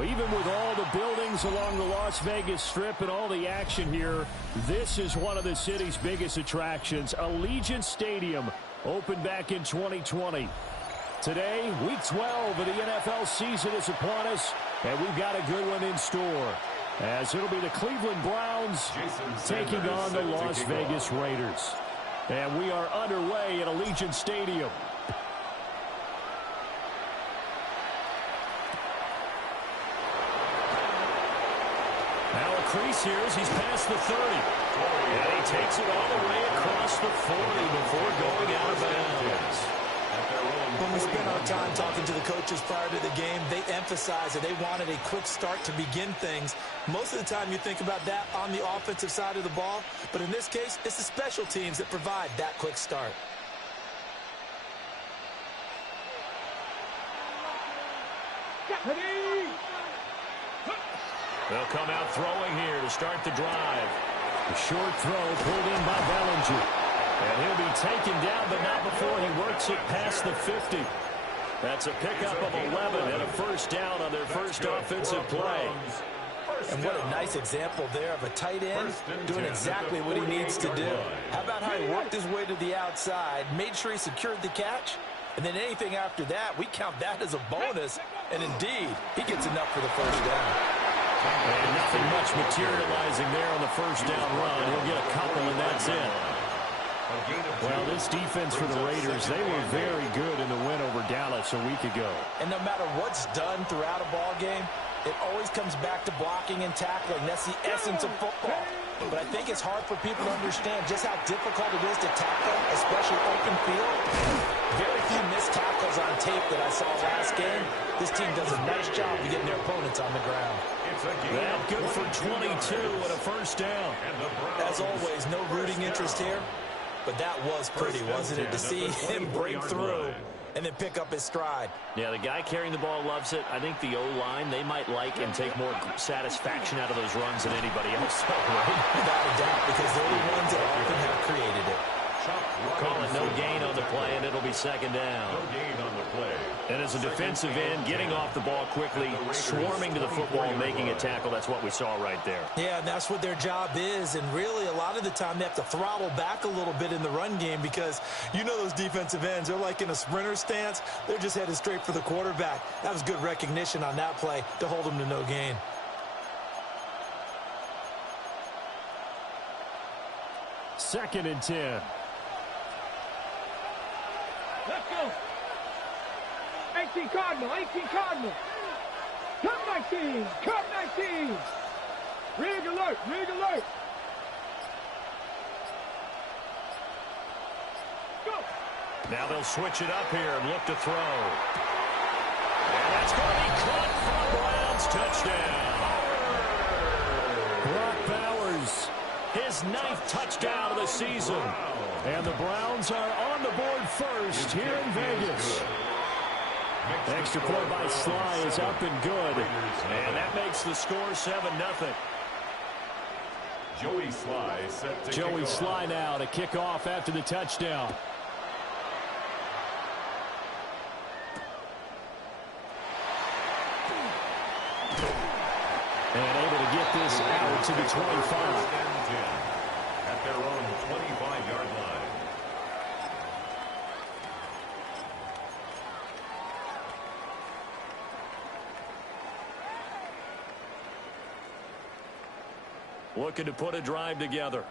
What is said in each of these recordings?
Well, even with all the buildings along the Las Vegas Strip and all the action here, this is one of the city's biggest attractions. Allegiant Stadium opened back in 2020. Today, Week 12 of the NFL season is upon us, and we've got a good one in store, as it'll be the Cleveland Browns taking on the Las Vegas Raiders. And we are underway at Allegiant Stadium. Now a crease here as he's past the 30. And he takes it all the way across the 40 before going out of bounds. When we spent our time talking to the coaches prior to the game, they emphasized that they wanted a quick start to begin things. Most of the time you think about that on the offensive side of the ball, but in this case, it's the special teams that provide that quick start. They'll come out throwing here to start the drive. A short throw pulled in by Bellinger. And he'll be taken down, but not before he works it past the 50. That's a pickup of 11 and a first down on their first offensive play. And what a nice example there of a tight end doing exactly what he needs to do. How about how he worked his way to the outside, made sure he secured the catch, and then anything after that, we count that as a bonus. And indeed, he gets enough for the first down. And nothing much materializing there on the first down run. He'll get a couple, and that's it. Well, this defense for the Raiders, they were very good in the win over Dallas a week ago. And no matter what's done throughout a ball game, it always comes back to blocking and tackling. That's the essence of football. But I think it's hard for people to understand just how difficult it is to tackle, especially open field. Very few missed tackles on tape that I saw last game. This team does a nice job of getting their opponents on the ground. That good for 22 and a first down. As always, no rooting interest here. But that was pretty, wasn't it, to see him break through and then pick up his stride. Yeah, the guy carrying the ball loves it. I think the O-line, they might like and take more satisfaction out of those runs than anybody else. Without a doubt, because they're the ones that often have created it. Call it no gain on the play, and it'll be second down. No gain on the play. And as a defensive end, getting off the ball quickly, swarming to the football, making a tackle, that's what we saw right there. Yeah, and that's what their job is. And really, a lot of the time, they have to throttle back a little bit in the run game because you know those defensive ends, they're like in a sprinter stance. They're just headed straight for the quarterback. That was good recognition on that play to hold them to no gain. Second and 10. Let's go. 18 Cardinal, 18 Cardinal. Cut 19, cut 19. Rig alert, rig alert. Go. Now they'll switch it up here and look to throw. And that's going to be caught for a Browns touchdown. Brock Bowers, his 9th touchdown of the season. And the Browns are on the board first here in Vegas. Extra point by Sly is up and good. And that makes the score 7-0. Joey Sly set to Joey Sly now to kick off after the touchdown. And able to get this out to the 25. At their own 25-yard line. Looking to put a drive together.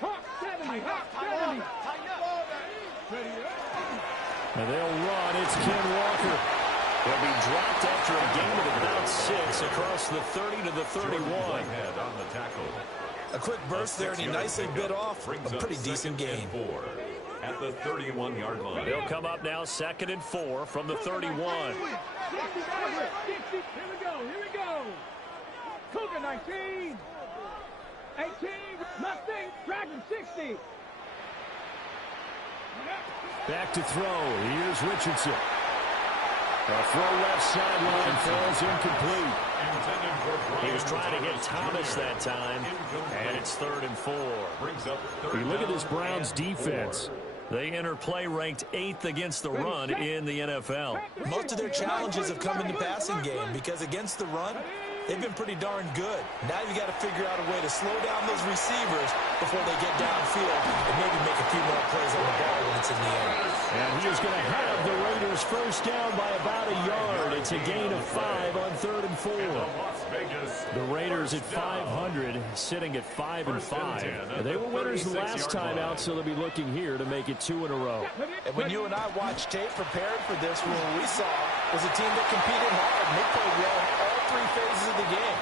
Hawk 70, Hawk 70. And they'll run. It's Ken Walker. He'll be dropped after a gain of about 6 across the 30 to the 31. On the tackle. A quick burst there, and he nicely bit off a pretty decent gain. At the 31-yard line. They'll come up now 2nd and 4 from the 31. Here we go, here we go. Cougar 19. 18, Mustang, Dragon 60. Back to throw. Here's Richardson. A throw left sideline falls incomplete. He was trying to hit Thomas that time, and it's 3rd and 4. You look at this Browns defense. They enter play ranked 8th against the run in the NFL. Most of their challenges have come in the passing game because against the run, they've been pretty darn good. Now you got to figure out a way to slow down those receivers before they get downfield and maybe make a few more plays on the ball when it's in the air. And he is going to have the Raiders first down by about a yard. It's a gain of 5 on 3rd and 4. The Raiders at 500, sitting at 5-5. They were winners the last time out, so they'll be looking here to make it 2 in a row. And when you and I watched tape preparing for this, what we saw was a team that competed hard and they played well in all 3 phases of the game.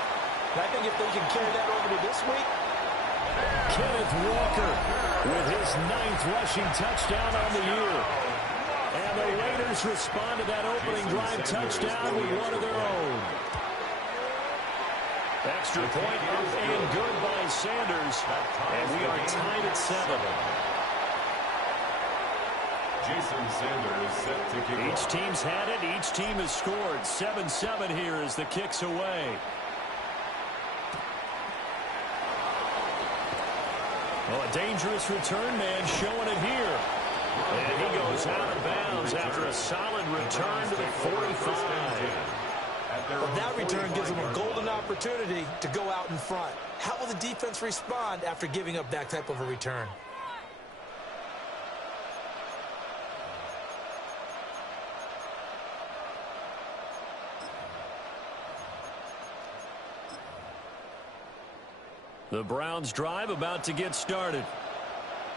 And I think if they can carry that over to this week. Kenneth Walker with his 9th rushing touchdown on the year. And the Raiders respond to that opening drive touchdown with one of their own. Extra point up and good by Sanders. And we are tied at 7. Jason Sanders set to kick off. Each team's had it. Each team has scored. 7-7 here as the kick's away. Oh, a dangerous return man showing it here. And he goes out of bounds after a solid return to the 45. Well, that return gives them a golden opportunity to go out in front. How will the defense respond after giving up that type of a return? The Browns drive about to get started.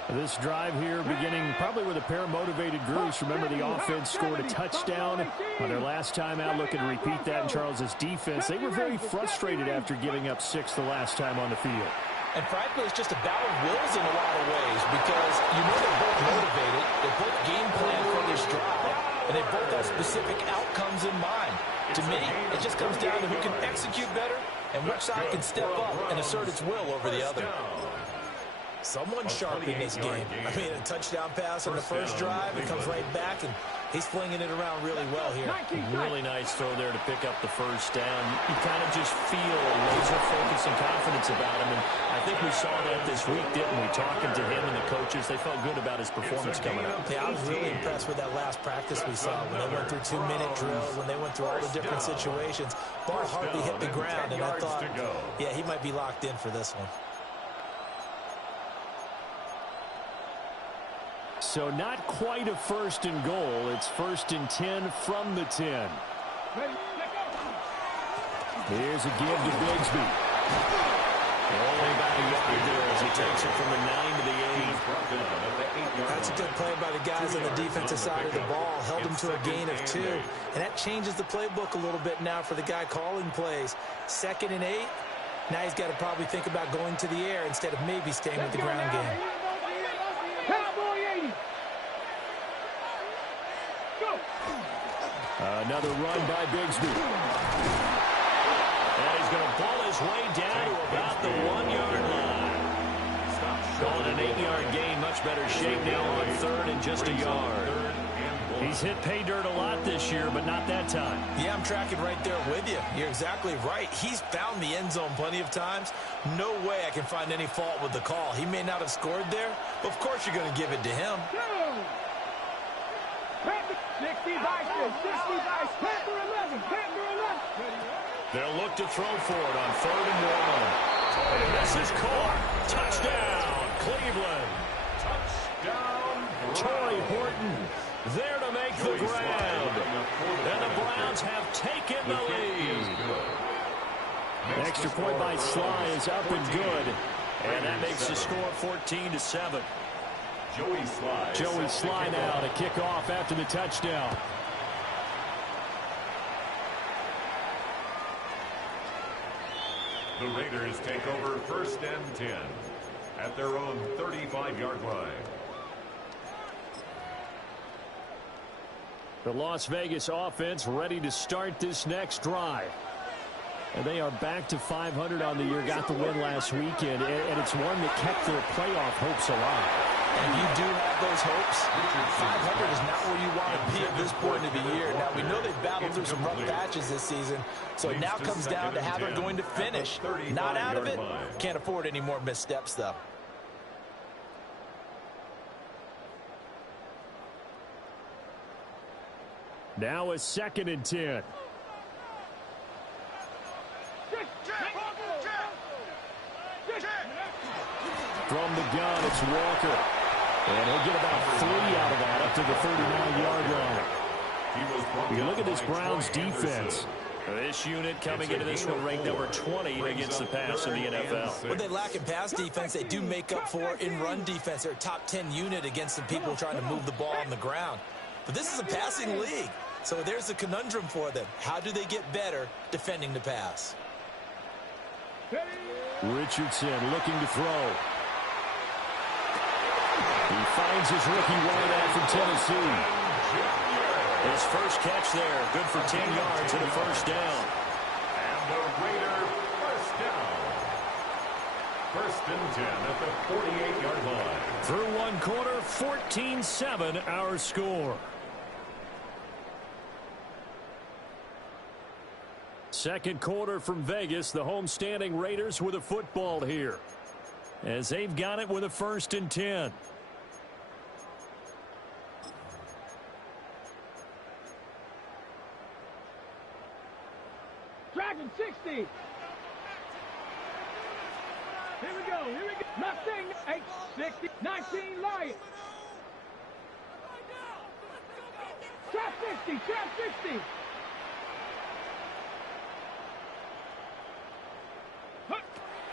This drive here beginning probably with a pair of motivated groups. Remember, the offense scored a touchdown on their last time out. Looking to repeat that in Charles's defense. They were very frustrated after giving up 6 the last time on the field. And frankly, it's just a battle of wills in a lot of ways because you know they're both motivated. They both game plan for this drive, and they both have specific outcomes in mind. To me, it just comes down to who can execute better and which side can step up and assert its will over the other. Someone's sharp in this game. I mean, a touchdown pass on the first drive, it comes right back, and he's flinging it around really well here. Really nice throw there to pick up the first down. You kind of just feel a laser focus and confidence about him, and I think we saw that this week, didn't we? Talking to him and the coaches, they felt good about his performance coming up. Yeah, I was really impressed with that last practice we saw when they went through 2-minute drills, when they went through all the different situations. Ball hardly hit the ground, and I thought, yeah, he might be locked in for this one. So not quite a 1st and goal. It's 1st and 10 from the 10. Here's a give to Bigsby. Only about a yard there as he takes it from the 9 to the 8. That's a good play by the guys on the defensive side of the ball. Held him to a gain of 2. And that changes the playbook a little bit now for the guy calling plays. 2nd and 8. Now he's got to probably think about going to the air instead of maybe staying with the ground game. Another run by Bigsby. And he's going to ball his way down to about the 1-yard line. Calling an 8-yard gain. Much better shape now on 3rd and just a yard. He's hit pay dirt a lot this year, but not that time. Yeah, I'm tracking right there with you. You're exactly right. He's found the end zone plenty of times. No way I can find any fault with the call. He may not have scored there, but of course you're going to give it to him. 60 by 11. They'll look to throw for it on 3rd and 1. And this is caught. Touchdown, Cleveland. Touchdown, Torrey Horton there to make the grab. And the Browns have taken the lead. The extra point by Sly is up and good. And that makes the score 14-7. Joey Sly now to kick off after the touchdown. The Raiders take over 1st and 10 at their own 35-yard line. The Las Vegas offense ready to start this next drive. And they are back to 500 on the year. Got the win last weekend, and it's one that kept their playoff hopes alive. And you do have those hopes. 500 is not where you want to be at this point of the year. Now, we know they've battled through some rough patches this season, so it now comes down to how they're going to finish. Not out of it. Can't afford any more missteps, though. Now a 2nd and 10. From the gun, it's Walker. And he'll get about 3 out of that up to the 39-yard line. You look at this Browns defense. This unit coming into this one ranked number 20 against the pass in the NFL. What they lack in pass defense, they do make up for in run defense. They're a top 10 unit against the people trying to move the ball on the ground. But this is a passing league, so there's a conundrum for them. How do they get better defending the pass? Richardson looking to throw. He finds his rookie wideout from Tennessee. His first catch there, good for 10 yards and a first down. And the Raider first down. 1st and 10 at the 48-yard line. Through one quarter, 14-7 our score. Second quarter from Vegas, the homestanding Raiders with a football here, as they've got it with a 1st and 10. Dragon 60. Here we go. Nothing. 8, 60, 19, Lion. Trap 60.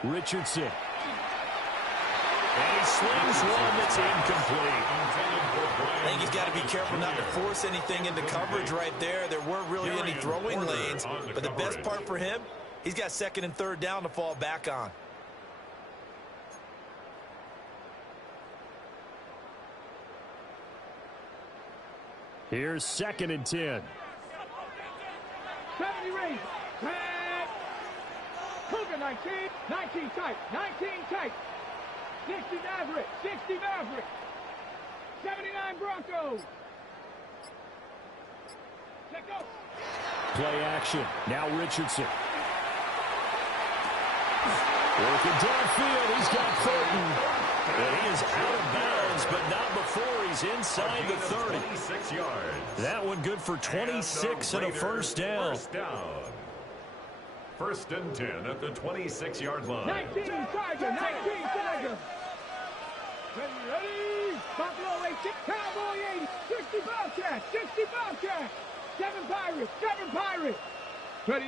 Richardson. And he slings one that's incomplete. I think he's got to be careful not to force anything into coverage right there. There weren't really any throwing lanes, but the best part for him, he's got 2nd and 3rd down to fall back on. Here's 2nd and 10. 70 Raiders. Cougar 19. 19 tight. 60 Maverick. 79 Broncos. Let go. Play action. Now Richardson. Working downfield. He's got Thornton. And he is out of bounds, but not before he's inside the 30. 26 yards. That one good for 26 and a first down. 1st and 10 at the 26-yard line. 19 Tiger. Ready. Buffalo 80. Cowboy 80. 60 Bobcat. 7 Pirates. Ready.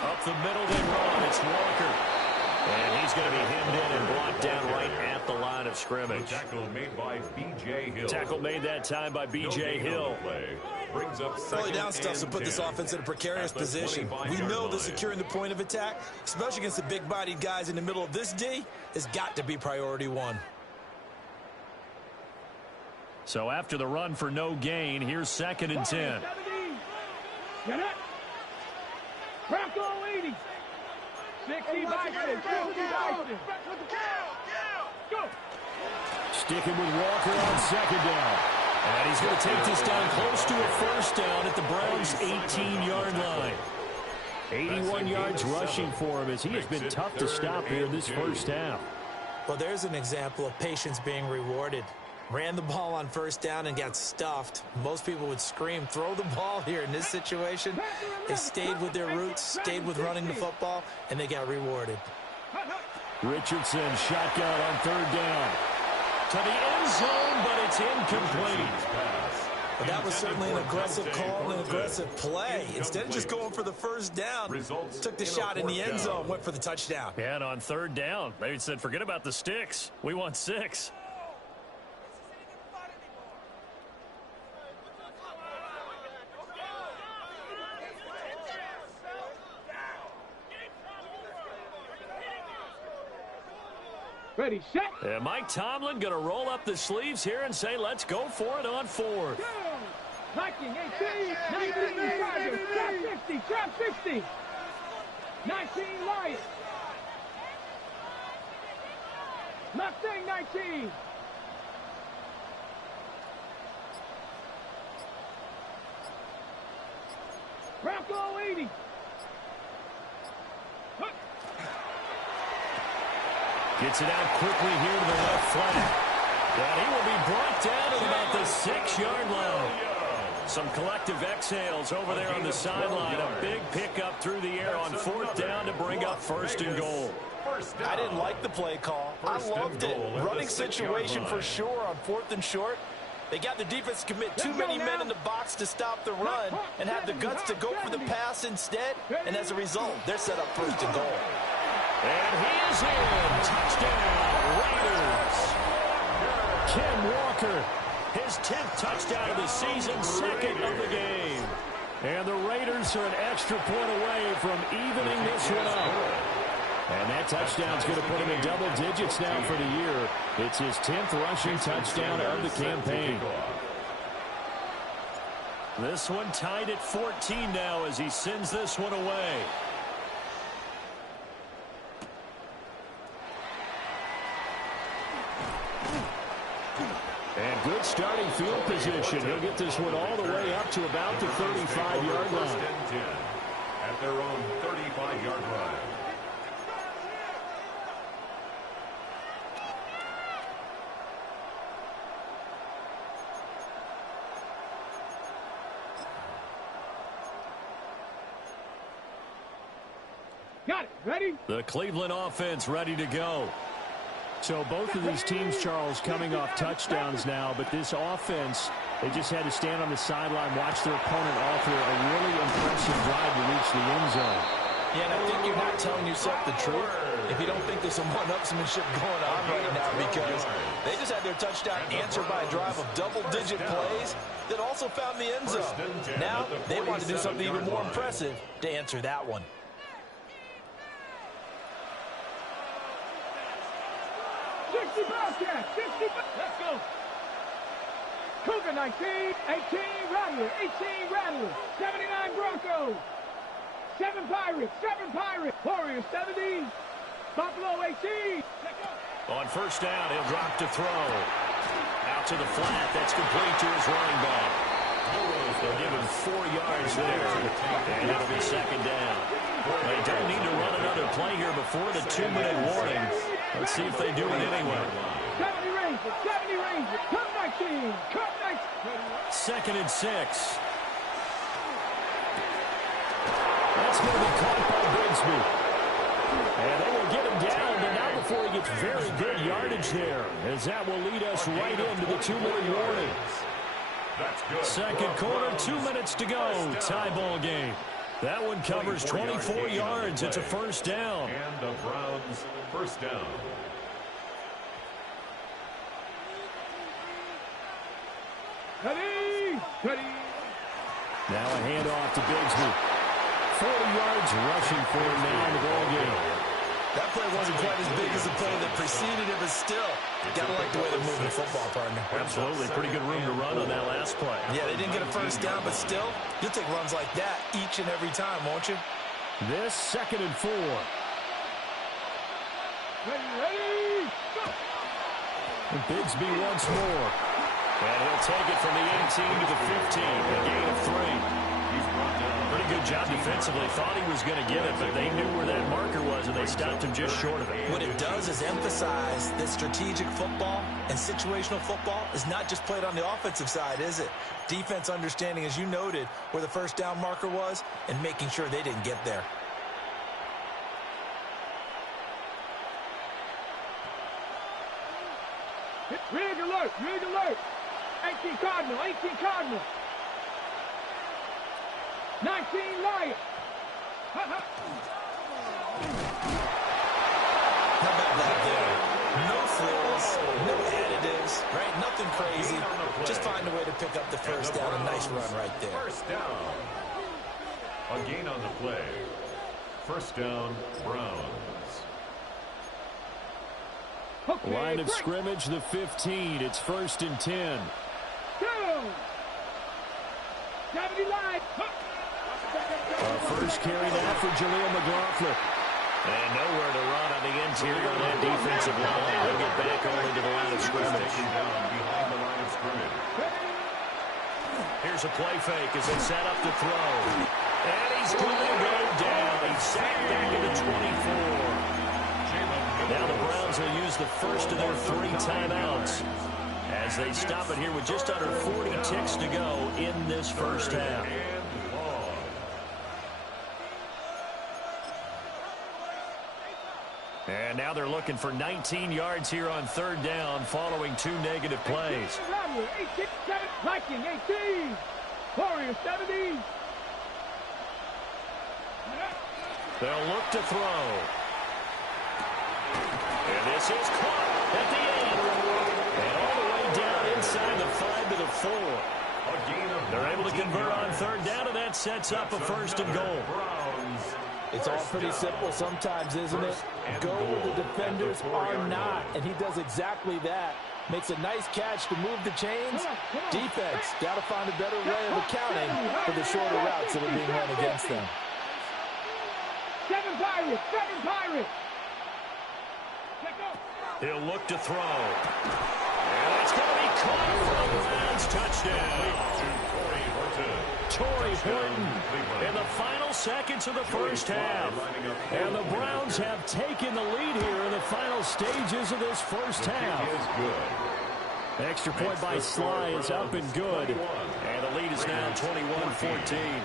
Up the middle they run. It's Walker. And he's going to be hemmed in and blocked down right at the line of scrimmage. The tackle made by B.J. Hill. Tackle made that time by B.J. Hill. Brings up Early down stuff to put this offense in a precarious position. We know that securing the point of attack, especially against the big-bodied guys in the middle of this D, has got to be priority 1. So after the run for no gain, here's 2nd and 10. Get it. Bronco 80. 60 Bison. Go. Sticking with Walker on 2nd down. And he's going to take this down close to a first down at the Browns' 18-yard line. 81 yards rushing for him as he has been tough to stop here in this first half. Well, there's an example of patience being rewarded. Ran the ball on 1st down and got stuffed. Most people would scream, throw the ball here. In this situation, they stayed with their roots, stayed with running the football, and they got rewarded. Richardson, shotgun on 3rd down. To the end zone, but it's incomplete. But that was certainly an aggressive call and an aggressive play. Instead of just going for the 1st down, took the shot in the end zone, went for the touchdown. Yeah, and on 3rd down, they said, forget about the sticks. We want 6. Ready, set. And Mike Tomlin going to roll up the sleeves here and say, let's go for it on 4th. Viking 18, 19 Tiger, trap 60, 19 Lion. Mustang 19. Bronco 80. Gets it out quickly here to the left flank. And he will be brought down at about the 6-yard line. Some collective exhales over there on the sideline. A big pickup through the air on 4th down to bring up 1st and goal. I didn't like the play call. I loved it. Running situation for sure on 4th and short. They got the defense to commit too many men in the box to stop the run and have the guts to go for the pass instead. And as a result, they're set up 1st and goal. And he is in. Touchdown, Raiders. Ken Walker, his 10th touchdown of the season, 2nd of the game. And the Raiders are an extra point away from evening this one up. And that touchdown's going to put him in double digits now for the year. It's his 10th rushing touchdown of the campaign. This one tied at 14 now as he sends this one away. And good starting field position. He'll get this one all the way up to about the 35-yard line. At their own 35-yard line. Got it. Ready? The Cleveland offense ready to go. So both of these teams, Charles, coming off touchdowns now, but this offense, they just had to stand on the sideline, watch their opponent offer a really impressive drive to reach the end zone. Yeah, and I think you're not telling yourself the truth if you don't think there's some one-upsmanship going on right now, because they just had their touchdown answered by a drive of double-digit plays that also found the end zone. Now they want to do something even more impressive to answer that one. Let's go. Cougar 19, 18 Rattler, 18 Rattler, 79 Broncos, 7 Pirates, Warriors 70, Buffalo 18. On 1st down, he'll drop to throw. Out to the flat, that's complete to his running back. They'll give him 4 yards there, and it'll be 2nd down. They don't need to run another play here before the 2-minute warning. Let's see if they do it anyway. 70 Rangers, come 19, 2nd and 6. That's going to be caught by Bigsby. And they will get him down, but not before he gets very good yardage there, as that will lead us right into the 2-minute warning. 2nd quarter, 2 minutes to go. Tie ball game. That one covers 24 yards. It's a 1st down. And the Browns 1st down. Ready. Now a handoff to Bigsby. 40 yards rushing for him now in the ball game. That play wasn't quite as big as the play that preceded it, but still, gotta like the way they're moving the football, partner. Absolutely. Pretty good room to run on that last play. Yeah, they didn't get a 1st down, but still, you'll take runs like that each and every time, won't you? This 2nd and 4. Ready, go. And Bigsby once more. And he'll take it from the 18 to the 15. A gain of 3. Pretty good job defensively. Thought he was going to get it, but they knew where that marker was, and they stopped him just short of it. What it does is emphasize that strategic football and situational football is not just played on the offensive side, is it? Defense understanding, as you noted, where the 1st down marker was and making sure they didn't get there. Rig alert. 18 Cardinal. 19 Lion. How about that there? No frills, no additives, right? Nothing crazy. Just find a way to pick up the 1st down. A nice run right there. 1st down. A gain on the play. 1st down, Browns. Okay, Line of scrimmage, the 15. It's 1st and 10. Go. 70 line. First carry now for Jaleel McLaughlin. And nowhere to run on the interior of that defensive line. They'll get back only to the line of scrimmage. Behind the line of scrimmage. Here's a play fake as they set up to throw. And he's going to go down. He's sacked back at the 24. Now the Browns will use the first of their 3 timeouts. as they stop it here with just under 40 ticks to go in this first half. And now they're looking for 19 yards here on third down following 2 negative plays. 18, 7, Viking 18, Warriors 70. They'll look to throw. And this is caught at the end. And all the way down inside the 5 to the 4. They're able to convert on third down, and that sets up a first and goal. It's all pretty simple sometimes, isn't it? Go where the defenders are not, and he does exactly that. Makes a nice catch to move the chains. Defense, got to find a better way of accounting for the shorter routes that are being run against them. 7 Pirates, 7 Pirates. He'll look to throw. And it's going to be caught for the Browns. Touchdown. Torrey Horton in the final seconds of the first half. And the Browns have taken the lead here in the final stages of this first half. Extra point by Sly is up and good. And the lead is now 21-14.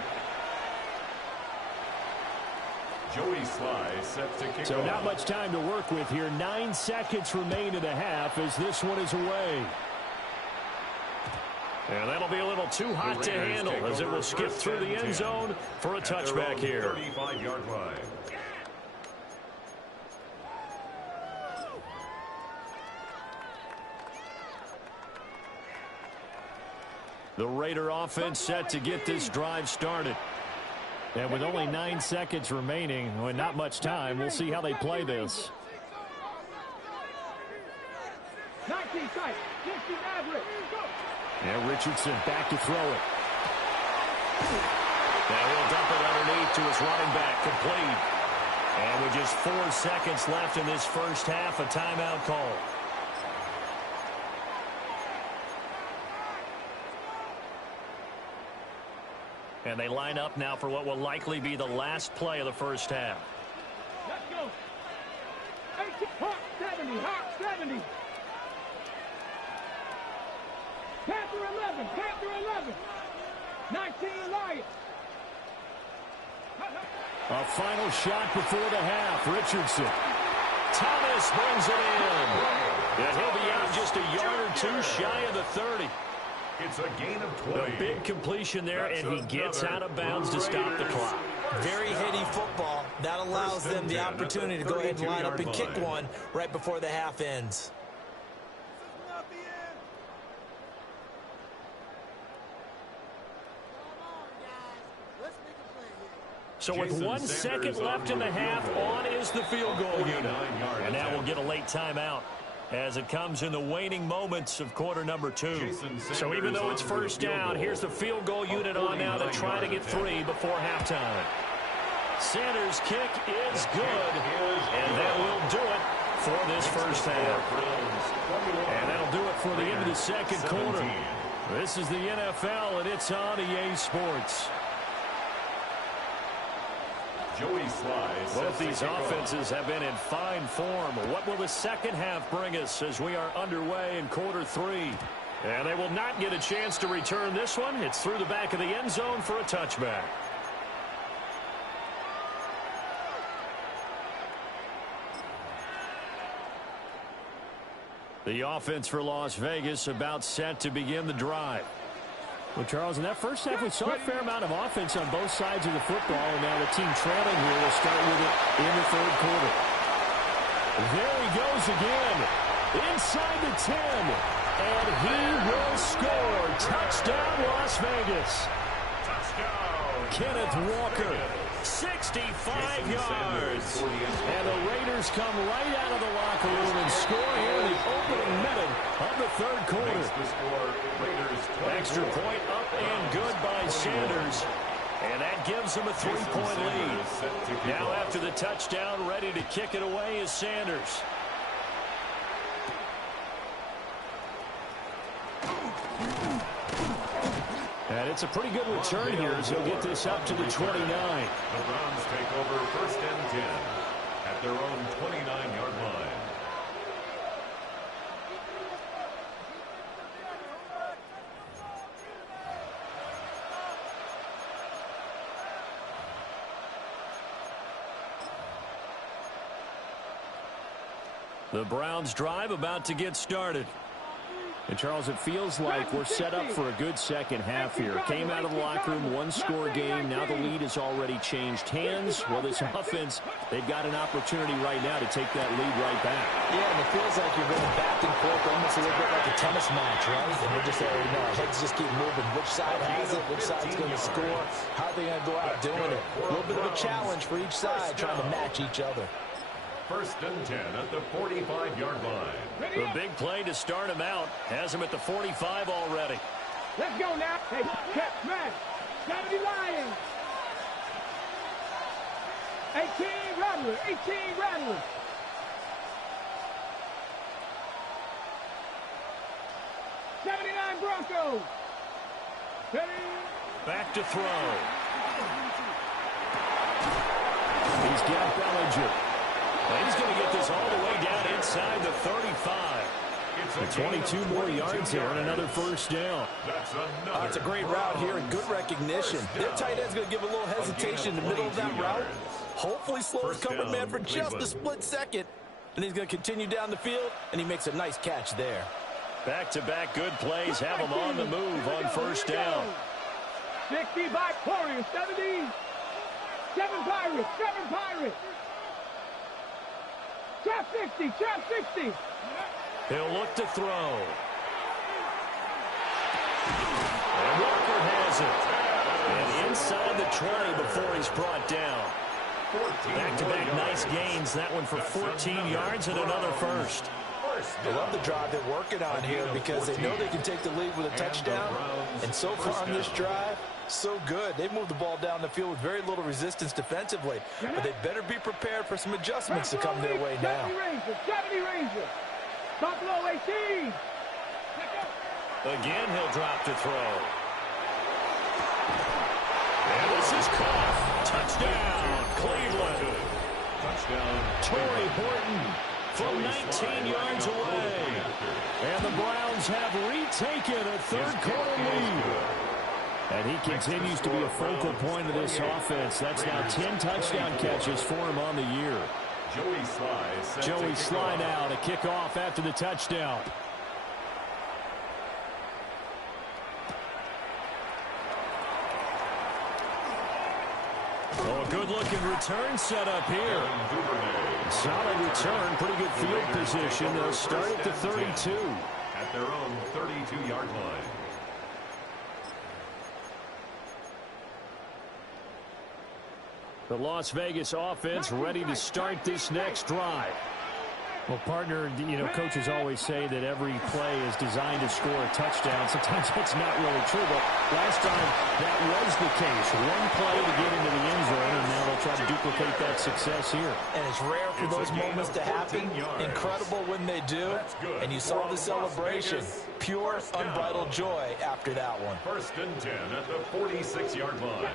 Joey Sly set to kick So off. not much time to work with here. 9 seconds remain in the half as this one is away. And that'll be a little too hot to handle as it will skip through the end zone for a touchback here. 35-yard line. The Raider offense set to get this drive started. And with only 9 seconds remaining, and not much time, we'll see how they play this. 19 sight, 50 average. And Richardson back to throw it. Now he'll dump it underneath to his running back, complete. And with just 4 seconds left in this first half, a timeout call. And they line up now for what will likely be the last play of the first half. Let's go. 18, Hawk 70, Hawk 70. Panther 11, Panther 11. 19 Lions. A final shot before the half. Richardson. Thomas brings it in. And he'll be out just a yard or 2 shy of the 30. It's a gain of 20. A big completion there, and he gets out of bounds to stop the clock. Very hitty football. That allows them the opportunity to go ahead and line up and kick one right before the half ends. So with 1 second left in the half, on is the field goal unit. And now we'll get a late timeout as it comes in the waning moments of quarter number 2. So even though it's first down, here's the field goal unit on now to try to get 3 before halftime. Sanders' kick is good, and that will do it for this first half. And that'll do it for the end of the second quarter. This is the NFL, and it's on EA Sports. Joey Sly. Both these offenses have been in fine form. What will the second half bring us as we are underway in quarter 3? And they will not get a chance to return this one. It's through the back of the end zone for a touchback. The offense for Las Vegas about set to begin the drive. Well, Charles, in that first half, we saw a fair amount of offense on both sides of the football, and now the team trailing here will start with it in the third quarter. There he goes again, inside the 10, and he will score. Touchdown, Las Vegas. Touchdown. Kenneth Walker, 65 yards. And the Raiders come right out of the locker room and score here in the opening minute of the third quarter. Extra point up and good by Sanders. And that gives them a 3-point lead. Now after the touchdown, ready to kick it away is Sanders. And it's a pretty good return here as he'll get this up to the 29. The Browns take over first and 10 at their own 29-yard line. The Browns drive about to get started. And, Charles, it feels like we're set up for a good second half here. Came out of the locker room, one-score game. Now the lead has already changed hands. Well, this offense, they've got an opportunity right now to take that lead right back. Yeah, and it feels like you're going back and forth almost a little bit like a tennis match, right? And we're just saying, our heads just keep moving. Which side has it? Which side's going to score? How are they going to go out doing it? A little bit of a challenge for each side, trying to match each other. 1st and 10 at the 45-yard line. The big play to start him out has him at the 45 already. Let's go now. Hey, catch, smash. 70 Lions. 18 Rattlers. 18 Rattlers. '79 Broncos. Back to throw. He's got Bellinger. He's going to get this all the way down inside the 35. And 22 more yards here and another first down. That's a great route here and good recognition. Their tight end's going to give a little hesitation in the middle of that route. Hopefully slows covered man for just a split second. And he's going to continue down the field, and he makes a nice catch there. Back-to-back good plays have him on the move on first down. 60 by Warriors, 70. 7 Pirates, 7 Pirates. Trap 60, trap 60. He'll look to throw. And Walker has it. And inside the 20 before he's brought down. Back-to-back nice gains. That one for 14 yards and another first. I love the drive they're working on here because they know they can take the lead with a touchdown. And so far on this drive, so good. They've moved the ball down the field with very little resistance defensively. But they better be prepared for some adjustments to come their way now. 70 Ranger. Buffalo 18. Again, he'll drop to throw. And this is caught. Touchdown, Cleveland. Touchdown. Torrey Horton from 19 yards away. And the Browns have retaken a third-quarter lead. And he continues to be a focal point of this offense. That's now 10 touchdown catches for him on the year. Joey Sly now to kick off after the touchdown. Oh, good-looking return set up here. Solid return, pretty good field position. They'll start at the 32. At their own 32-yard line. The Las Vegas offense ready to start this next drive. Well, partner, coaches always say that every play is designed to score a touchdown. Sometimes that's not really true, but last time that was the case. One play to get into the end zone, and now they'll try to duplicate that success here. And it's rare for those moments to happen. Incredible when they do. And you saw the celebration. Pure, unbridled joy after that one. 1st and 10 at the 46-yard line.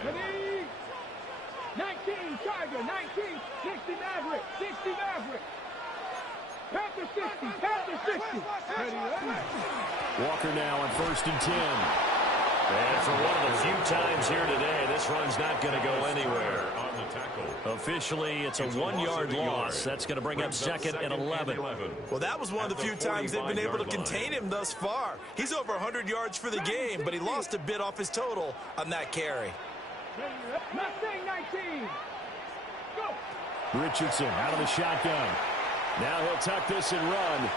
19 Charger, 19, 60 Maverick, 60 Maverick. Panther 60, Panther 60. Walker now on 1st and 10. And for one of the few times here today, this run's not going to go anywhere. On the tackle. Officially, it's a 1-yard loss. That's going to bring up 2nd and 11. Well, that was one of the few times they've been able to contain him thus far. He's over 100 yards for the game, but he lost a bit off his total on that carry. Mustang 19. Go. Richardson out of the shotgun. Now he'll tuck this and run.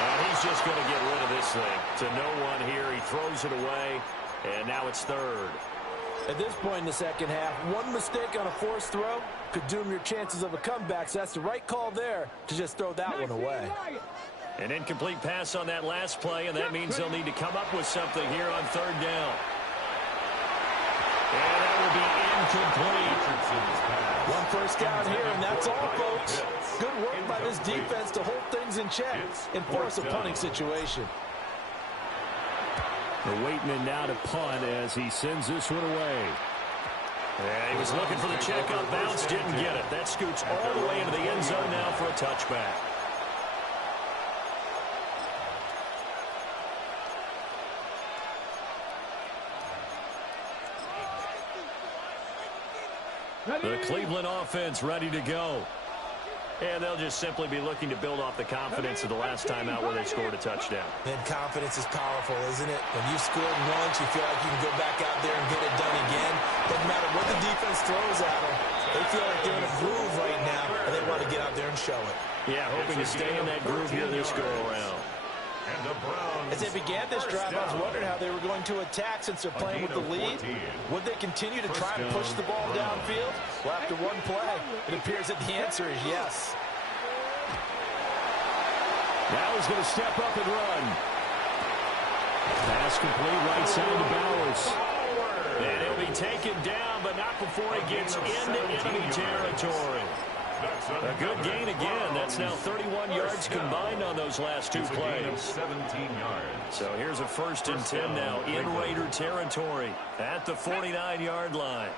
And he's just going to get rid of this thing. To no one here. He throws it away. And now it's 3rd. At this point in the second half, one mistake on a forced throw could doom your chances of a comeback. So that's the right call there to just throw that one away. An incomplete pass on that last play, and that means they'll need to come up with something here on 3rd down. And that will be incomplete. One first down here, and that's all, folks. Good work by this defense to hold things in check and force a punting situation. The Waitman now to punt as he sends this one away. And he was looking for the checkup bounce, didn't get it. That scoots all the way into the end zone now for a touchback. The Cleveland offense ready to go. And they'll just simply be looking to build off the confidence of the last time out where they scored a touchdown. And confidence is powerful, isn't it? When you scored once, you feel like you can go back out there and get it done again. Doesn't matter what the defense throws at them. They feel like they're in a groove right now, and they want to get out there and show it. Yeah, hoping to stay in that groove here this go-around. As they began this drive, I was wondering how they were going to attack since they're playing with the lead. Would they continue to try and push the ball downfield? Well, after one play, it appears that the answer is yes. Now he's going to step up and run. Pass complete right side to Bowers. And he'll be taken down, but not before he gets into enemy territory. A good gain again. That's now 31 yards combined on those last two plays. 17 yards. So here's a 1st and 10 now in Raider territory at the 49-yard line.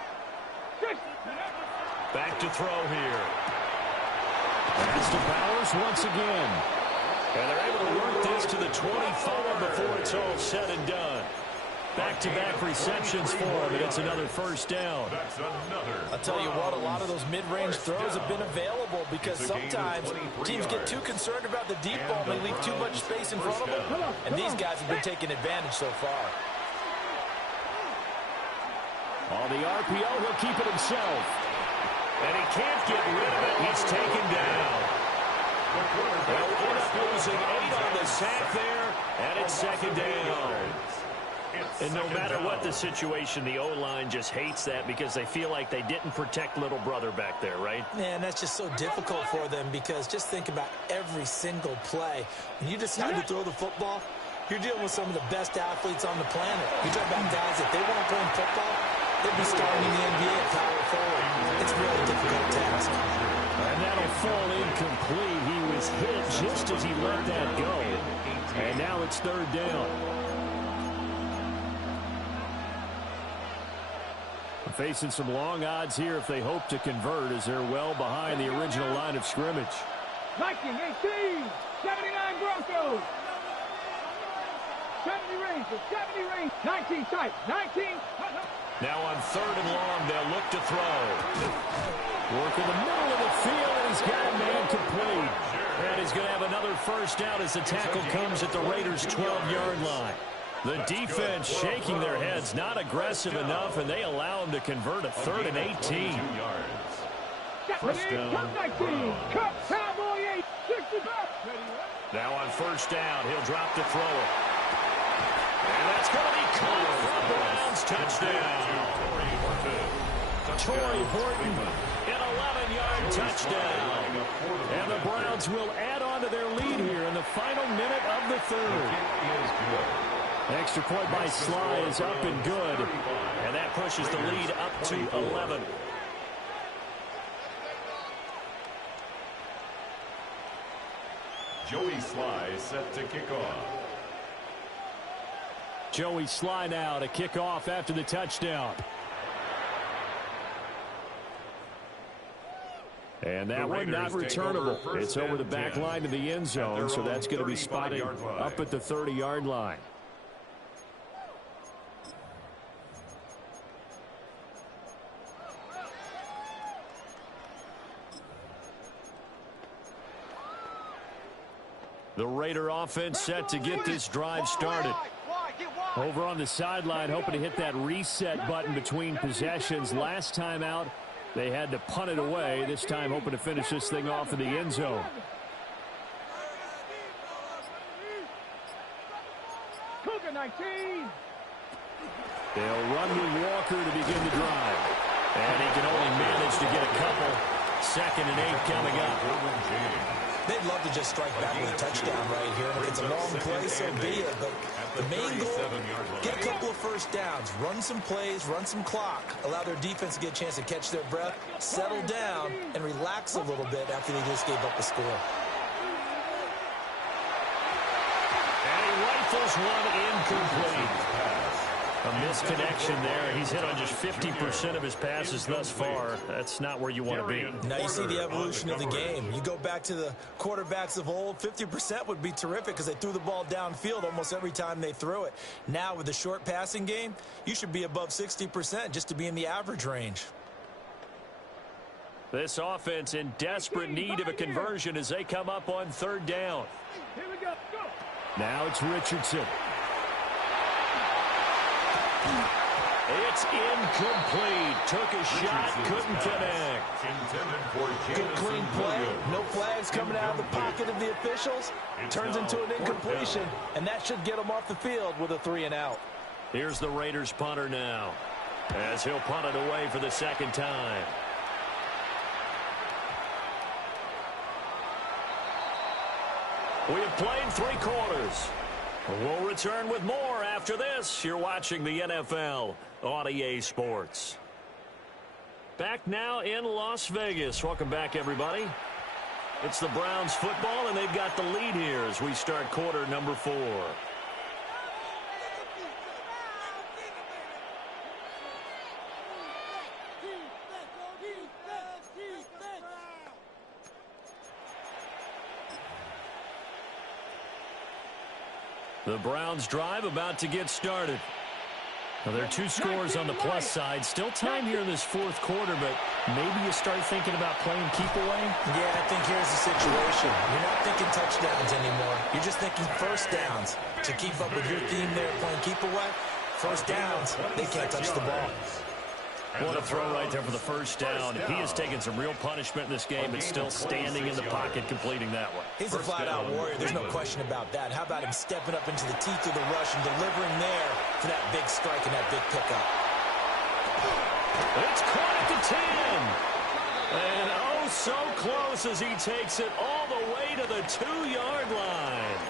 Back to throw here. Pass to Bowers once again. And they're able to work this to the 25 before it's all said and done. Back-to-back receptions for him, and it's another 1st down. I'll tell you what, a lot of those mid-range throws have been available because sometimes teams get too concerned about the deep ball and they leave too much space in front of them, and these guys have been taking advantage so far. On the RPO, he'll keep it himself. And he can't get rid of it. He's taken down. They'll end up losing 8 on the sack there, and it's 2nd down. And no matter what the situation, the O-line just hates that because they feel like they didn't protect little brother back there, right? Man, that's just so difficult for them because just think about every single play. When you decide to throw the football, you're dealing with some of the best athletes on the planet. You talk about guys, if they weren't playing football, they'd be starting in the NBA at power forward. It's a really difficult task. And that'll fall incomplete. He was hit just as he let that go. And now it's 3rd down. Facing some long odds here if they hope to convert as they're well behind the original line of scrimmage. 19-18, 79 Broncos. 70 Rangers, 70 Rangers, 19 tight, 19. Now on 3rd and long, they'll look to throw. Work in the middle of the field, and he's got a man complete. And he's going to have another 1st down as the tackle comes at the Raiders' 12-yard line. The defense shaking their heads, not aggressive enough, and they allow him to convert a 3rd and 18. 1st down. Now on 1st down, he'll drop the throw. And that's going to be caught for a Browns touchdown. Torrey Horton, an 11-yard touchdown. And the Browns will add on to their lead here in the final minute of the 3rd. Extra point by Sly is up and good. And that pushes the lead up to 11. Joey Sly set to kick off. Joey Sly now to kick off after the touchdown. And that one not returnable. It's over the back line of the end zone, so that's going to be spotted up at the 30-yard line. The Raider offense set to get this drive started. Over on the sideline, hoping to hit that reset button between possessions. Last time out, they had to punt it away. This time, hoping to finish this thing off in the end zone. Cougar 19. They'll run with Walker to begin the drive. And he can only manage to get a couple. 2nd and 8 coming up. They'd love to just strike back with a touchdown right here. And if it's a long play, so be it. But the main goal, get a couple of 1st downs, run some plays, run some clock, allow their defense to get a chance to catch their breath, settle down, and relax a little bit after they just gave up the score. And he rifles one incomplete. A misconnection there. He's hit on just 50% of his passes thus far. That's not where you want to be. Now you see the evolution of the game. You go back to the quarterbacks of old, 50% would be terrific because they threw the ball downfield almost every time they threw it. Now with the short passing game, you should be above 60% just to be in the average range. This offense in desperate need of a conversion as they come up on third down. Here we go. Go. Now it's Richardson. It's incomplete. Took a shot, couldn't connect. Good clean play. No flags coming out of the pocket of the officials. Turns into an incompletion, and that should get them off the field with a 3-and-out. Here's the Raiders punter now, as he'll punt it away for the second time. We have played 3 quarters. We'll return with more after this. You're watching the NFL on EA Sports. Back now in Las Vegas. Welcome back, everybody. It's the Browns football, and they've got the lead here as we start quarter number 4. The Browns drive about to get started. Now, there are 2 scores on the plus side. Still time here in this 4th quarter, but maybe you start thinking about playing keep away? Yeah, I think here's the situation. You're not thinking touchdowns anymore. You're just thinking first downs. To keep up with your theme there, playing keep away, first downs, they can't touch the ball. What a throw right there for the first down. He has taken some real punishment in this game, but still standing in the pocket, completing that one. He's a flat-out warrior. There's no question about that. How about him stepping up into the teeth of the rush and delivering there for that big strike and that big pickup? It's caught at the 10. And oh, so close as he takes it all the way to the 2-yard line.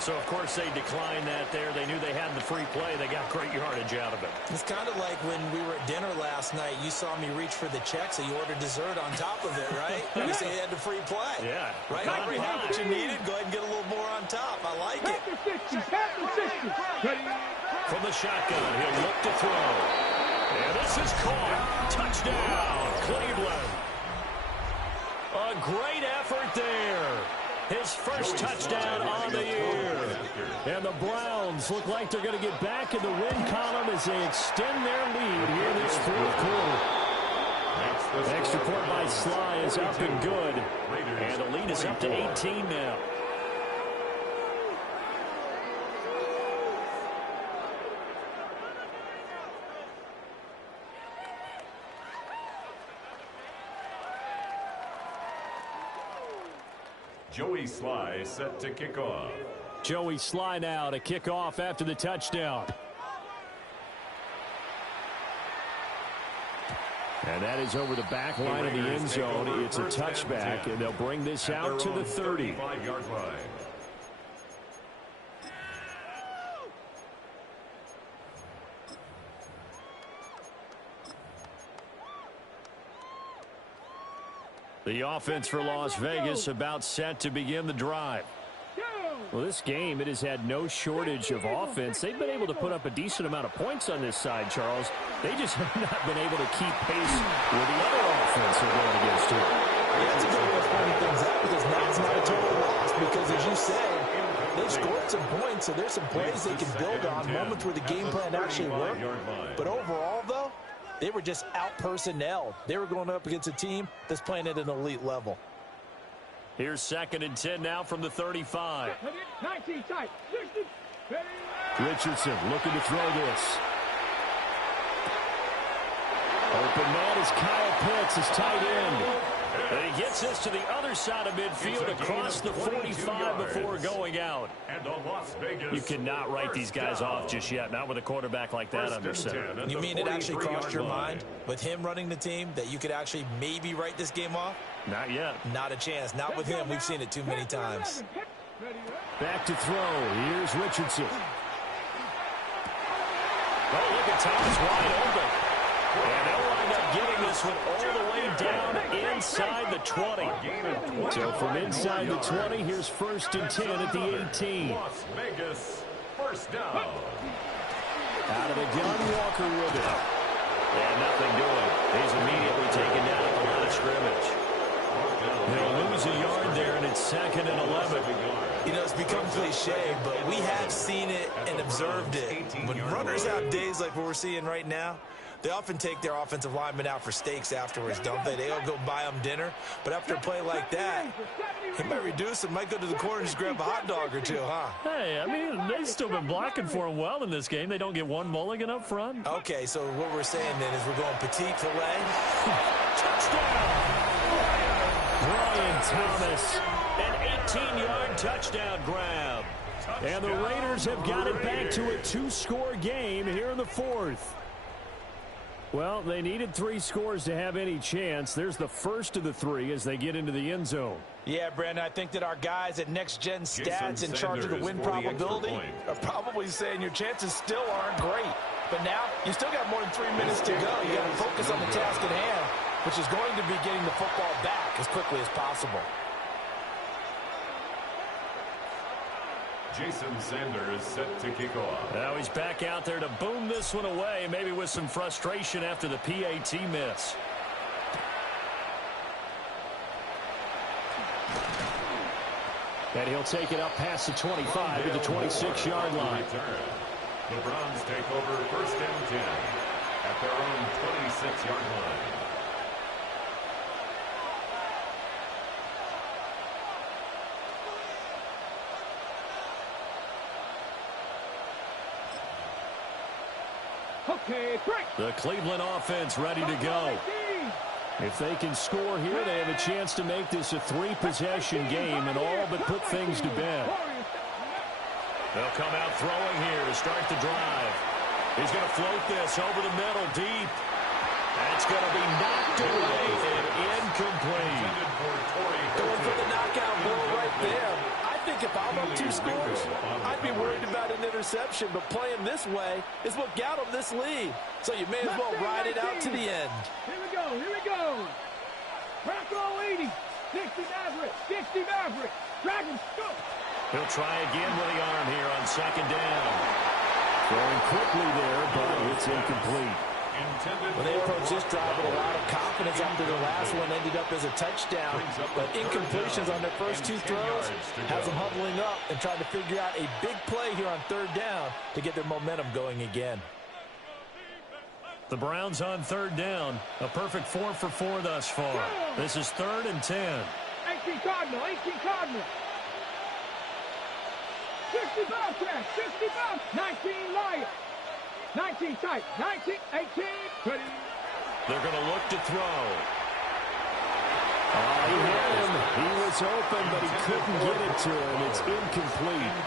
So, of course, they declined that there. They knew they had the free play. They got great yardage out of it. It's kind of like when we were at dinner last night. You saw me reach for the check, so you ordered dessert on top of it, right? You say you had the free play. Yeah. Right? You already had what you needed. Go ahead and get a little more on top. I like it. From the shotgun, he'll look to throw. And this is caught. Touchdown, Cleveland. A great effort there. His first touchdown on the year. And the Browns look like they're going to get back in the win column as they extend their lead here in this 4th quarter. Extra point by Sly is up and good. And the lead is up to 18 now. Joey Sly set to kick off. Joey Sly now to kick off after the touchdown. And that is over the back line of the end zone. It's a touchback, and they'll bring this out to the 30. 35-yard line. The offense for Las Vegas about set to begin the drive. Well, this game, it has had no shortage of offense. They've been able to put up a decent amount of points on this side, Charles. They just have not been able to keep pace with the other offense they're going against here. Yeah, that's a good way of pointing things out because now it's not a total loss because, as you said, they've scored some points, so there's some plays they can build on, moments where the game plan actually worked. But overall, though, they were just out-personnel. They were going up against a team that's playing at an elite level. Here's 2nd and 10 now from the 35. 19 tight. 60. Richardson looking to throw this. Open man is Kyle Pitts, his tight end. And he gets this to the other side of midfield across the 45 before going out. You cannot write these guys off just yet, not with a quarterback like that under center. You mean it actually crossed your mind with him running the team that you could actually maybe write this game off? Not yet. Not a chance. Not with him. We've seen it too many times. Back to throw. Here's Richardson. Oh, look at Thomas wide open. And they'll wind up getting this one all the way down inside the 20. So from inside the 20, here's 1st and 10 at the 18. Las Vegas, first down. Out of the gun, Walker with it. And nothing doing. He's immediately taken down at the line of scrimmage. They'll lose a yard there, and it's 2nd and 11. You know, it's become cliche, but we have seen it and observed it. When runners have days like what we're seeing right now, They often take their offensive linemen out for steaks afterwards, don't they? They'll go buy them dinner. But after a play like that, he might reduce and might go to the corner and just grab a hot dog or two, huh? Hey, I mean, they've still been blocking for him well in this game. They don't get one mulligan up front. Okay, so what we're saying then is we're going petite filet. Touchdown! Brian Thomas, an 18-yard touchdown grab. And the Raiders have got it back to a 2-score game here in the fourth. Well, they needed 3 scores to have any chance. There's the first of the 3 as they get into the end zone. Yeah, Brandon, I think that our guys at Next Gen Stats in charge of the win probability are probably saying your chances still aren't great. But now, you still got more than 3 minutes to go. You got to focus on the task at hand, which is going to be getting the football back as quickly as possible. Jason Sanders set to kick off. Now he's back out there to boom this one away, maybe with some frustration after the PAT miss. And he'll take it up past the 25 to the 26-yard line. The Browns take over 1st and 10 at their own 26-yard line. Okay, break. The Cleveland offense ready to go. If they can score here, they have a chance to make this a 3-possession game and all but put things to bed. They'll come out throwing here to start the drive. He's going to float this over the middle deep. That's going to be knocked away and incomplete. Going for the knockout blow right there. I think if I'm up 2 scores, I'd be worried about an interception, but playing this way is what got them this lead. So you may as well ride it out to the end. Here we go, here we go. Bronco 80, 60 Maverick, 60 Maverick. Dragons, go. He'll try again with the arm here on 2nd down. Throwing quickly there, but it's incomplete. When they approach this drive with a lot of confidence after the last one ended up as a touchdown, but incompletions on their first 2 throws has them huddling up and trying to figure out a big play here on 3rd down to get their momentum going again. The Browns on 3rd down. A perfect 4 for 4 thus far. This is 3rd and 10. 18 Cardinal, 18 Cardinal. 65 track, 65, 19 Lion. 19 tight, 19, 18, 20. They're going to look to throw. Oh, he had him. He was open, but he couldn't get it to him. It's incomplete.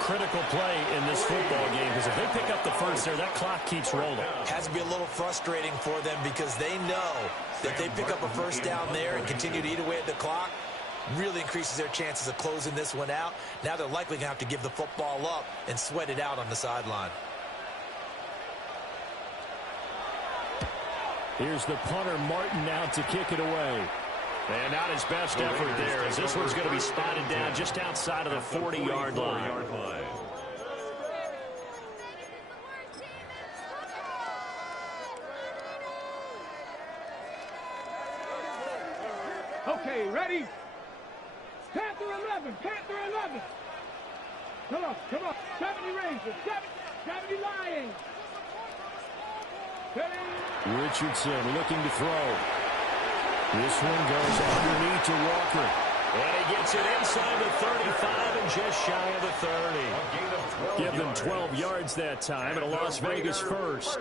Critical play in this football game because if they pick up the first there, that clock keeps rolling. Has to be a little frustrating for them because they know that they pick up a first down there and continue to eat away at the clock. Really increases their chances of closing this one out. Now they're likely going to have to give the football up and sweat it out on the sideline. Here's the punter, Martin, out to kick it away. And not his best effort there as this one's going to be spotted down just outside of the 40-yard line. Okay, ready? Panther 11, Panther 11. Come on, come on. 70 Rangers, 70 Lions. Richardson looking to throw. This one goes underneath to Walker. And he gets it inside the 35 and just shy of the 30. Give them 12 yards that time and a Las Vegas first.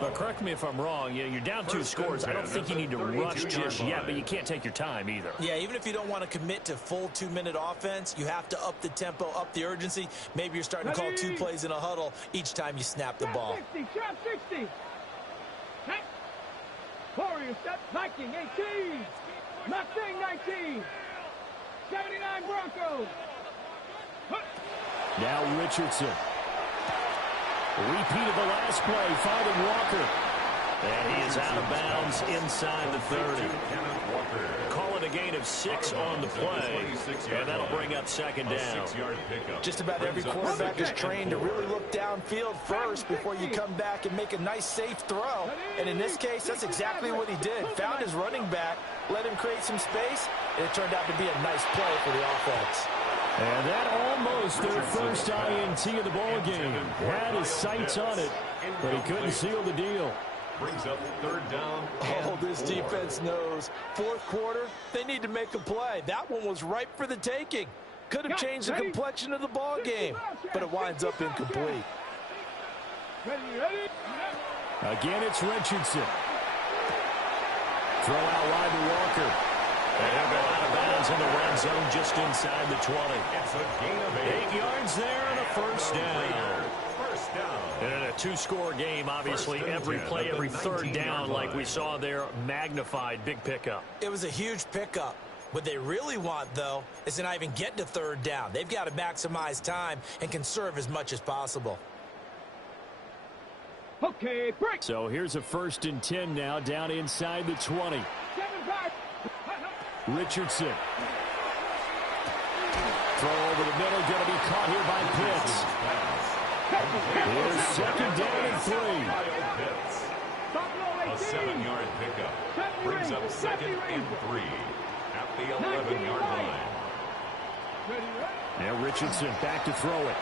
But correct me if I'm wrong, you're down 2 scores. I don't think you need to rush just yet, but you can't take your time either. Yeah, even if you don't want to commit to full 2-minute offense, you have to up the tempo, up the urgency. Maybe you're starting to call 2 plays in a huddle each time you snap the ball. 60, trap 60. Warriors, step, Viking 18. Mustang 19. 79 Broncos. Now Richardson. Repeat of the last play, finding Walker. And he is out of bounds inside the 30. Call it a gain of 6 on the play. And that'll bring up 2nd down. Just about every quarterback is trained to really look downfield first before you come back and make a nice, safe throw. And in this case, that's exactly what he did. Found his running back, let him create some space, and it turned out to be a nice play for the offense. And that almost their first INT of the ball game. Had his sights on it, but he couldn't seal the deal. Brings up third down. Oh, this defense knows. Fourth quarter, they need to make a play. That one was ripe for the taking. Could have changed the complexion of the ball game, but it winds up incomplete. Again, it's Richardson. Throw out wide to Walker. And he'll go out of bounds in the red zone just inside the 20. It's a gain of 8 yards there and a first down. First down. And in a two-score game, obviously, every play, every third down, like we saw there, magnified, big pickup. It was a huge pickup. What they really want, though, is to not even get to third down. They've got to maximize time and conserve as much as possible. Okay, break. So here's a 1st and 10 now, down inside the 20. Richardson. Throw over the middle, going to be caught here by Pitts. Here's 2nd down and 3. A 7-yard pickup. Brings up 2nd and 3 at the 11-yard line. Now Richardson back to throw it.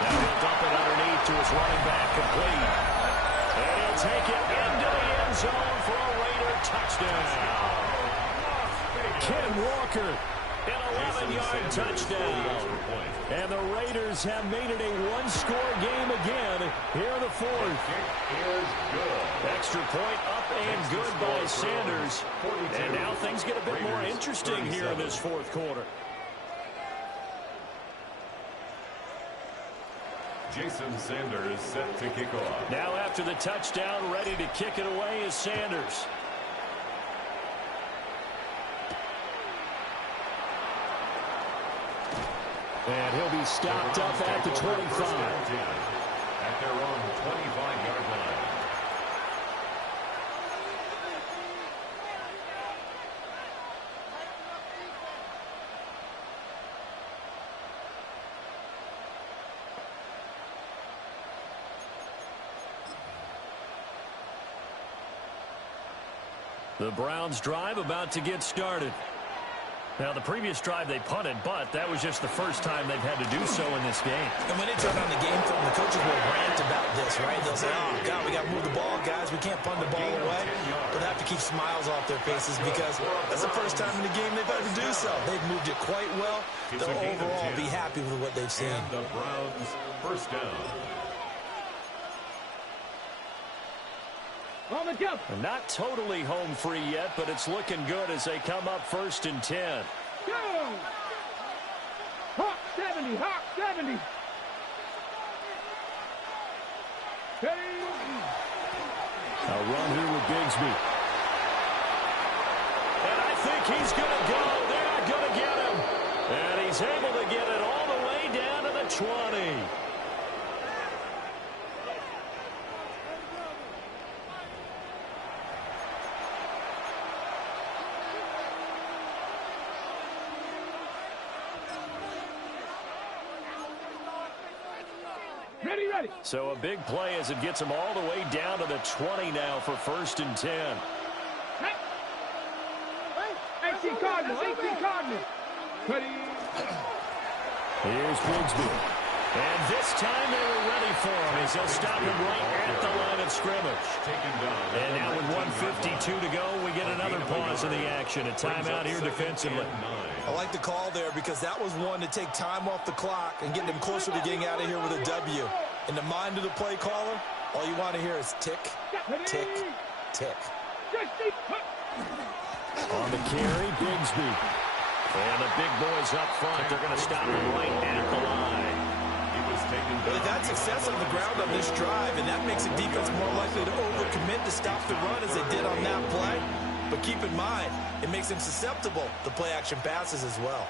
Now he'll dump it underneath to his running back, complete. And he'll take it into the end zone for a Raider touchdown. Ken Walker, an 11-yard touchdown. And the Raiders have made it a one-score game again here in the 4th. Extra point up and good by Sanders. And now things get a bit more interesting here in this 4th quarter. Jason Sanders set to kick off. Now after the touchdown, ready to kick it away is Sanders. And he'll be stopped up at the 25. At their own 25-yard line. The Browns drive about to get started. Now, the previous drive they punted, but that was just the first time they've had to do so in this game. And when they turn on the game film, the coaches will rant about this, right? They'll say, oh, God, we got to move the ball, guys. We can't punt the ball away. But they have to keep smiles off their faces because that's the first time in the game they've had to do so. They've moved it quite well. They'll overall be happy with what they've seen. And the Browns first down. Not totally home free yet, but it's looking good as they come up 1st and 10. Go! Hawk 70, Hawk 70. A run here with Bigsby. And I think he's going to go. They're not going to get him. And he's able to get it all the way down to the 20. Ready. So a big play as it gets him all the way down to the 20 now for 1st and 10. 18 Cardinal. Ready. Here's Bigsby. And this time they were ready for him as they'll stop him right at the line of scrimmage. And now with 1:52 to go, we get another pause in the action. A timeout here defensively. I like the call there because that was one to take time off the clock and get them closer to getting out of here with a W. In the mind of the play caller, all you want to hear is tick, tick, tick. On the carry, Bigsby. And the big boys up front, they're going to stop him right at the line. Well, they've had success on the ground on this drive, and that makes the defense more likely to overcommit to stop the run as they did on that play. But keep in mind, it makes them susceptible to play-action passes as well.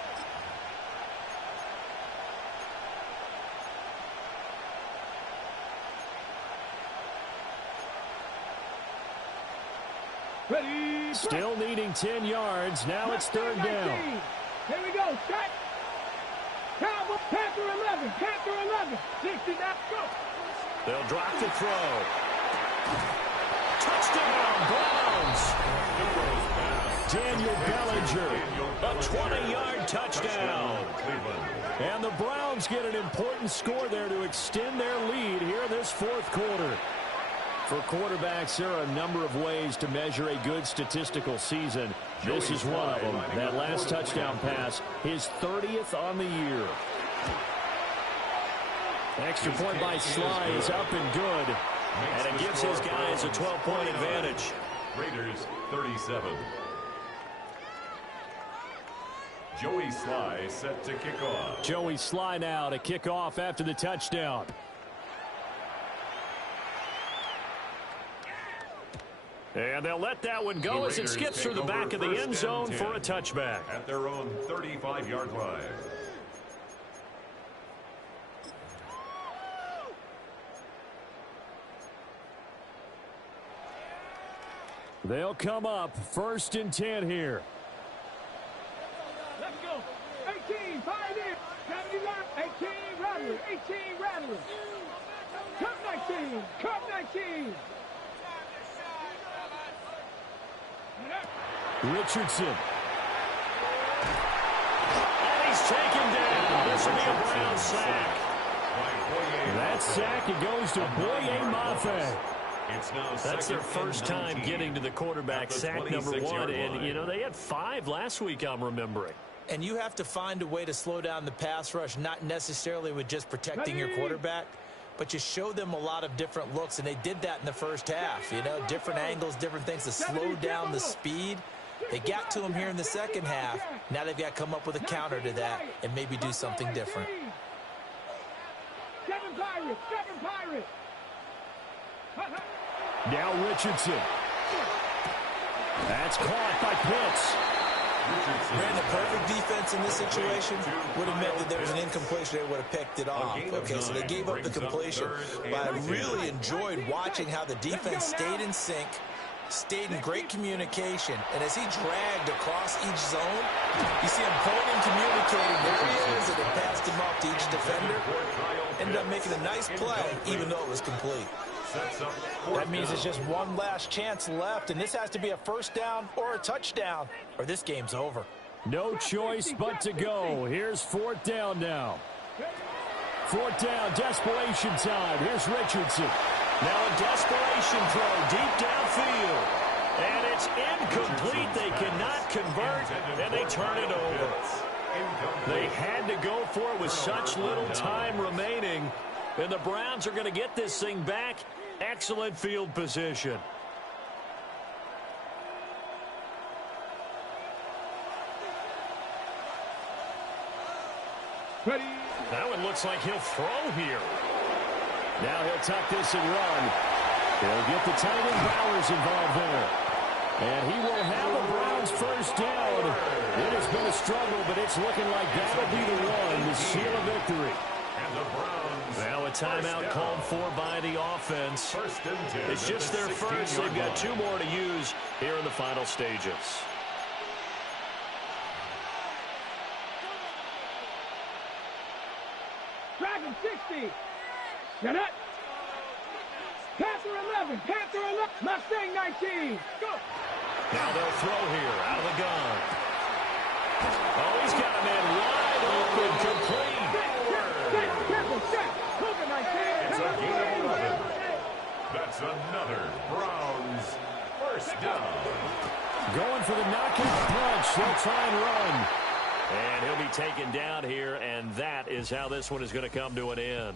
Ready. Still needing 10 yards. Now it's 3rd down. Here we go. Set. Cowboy. Panther 11. Panther 11. 60 now. Go. They'll drop the throw. Touchdown, Browns. Daniel Bellinger, a 20-yard touchdown. And the Browns get an important score there to extend their lead here in this 4th quarter. For quarterbacks, there are a number of ways to measure a good statistical season. This is one of them. That last touchdown pass, his 30th on the year. Extra point by Sly is up and good. And it gives his guys a 12-point advantage. Raiders 37. Joey Sly set to kick off. Joey Sly now to kick off after the touchdown. And they'll let that one go as it skips through the back of the end zone for a touchback. At their own 35-yard line. They'll come up 1st and 10 here. Let's go. 18, 5 in. 71, 18, Rattler. 18, Rattler. Cut 19, cut 19. Richardson. And he's taken down. This will be a Brown sack. That sack, it goes to Boye Mafe. That's their first time getting to the quarterback, sack number 1. And, you know, they had 5 last week, I'm remembering. And you have to find a way to slow down the pass rush, not necessarily with just protecting your quarterback, but you show them a lot of different looks, and they did that in the first half. You know, different angles, different things to slow down the speed. They got to him here in the second half. Now they've got to come up with a counter to that and maybe do something different. 7 Pirates, 7 Pirates. Now Richardson. That's caught by Pitts. Ran the perfect defense in this situation. Would have meant that there was an incompletion. They would have picked it off. Okay, so they gave up the completion. But I really enjoyed watching how the defense stayed in sync, stayed in great communication. And as he dragged across each zone, you see him pointing, communicating. There he is, and it passed him off to each defender. Ended up making a nice play, even though it was complete. That means there's just one last chance left, and this has to be a first down or a touchdown, or this game's over. No choice but to go. Here's 4th down now. 4th down, desperation time. Here's Richardson. Now a desperation throw deep downfield. And it's incomplete. They cannot convert, and they turn it over. They had to go for it with such little time remaining. And the Browns are going to get this thing back. Excellent field position. Ready. That one looks like he'll throw here. Now he'll tuck this and run. He'll get the tight end Bowers involved there. And he will have the Browns first down. It has been a struggle, but it's looking like that'll be the one to seal a victory. And the Browns. Now a timeout called for by the offense. It's just their first. They've got 2 more to use here in the final stages. Dragon 60. Get it. Panther 11. Panther 11. Mustang 19. Go. Now they'll throw here out of the gun. Oh, he's got a man wide open, complete. It's a gain of 11. That's another Browns first down. Going for the knockout punch. They'll try and run. And he'll be taken down here, and that is how this one is going to come to an end.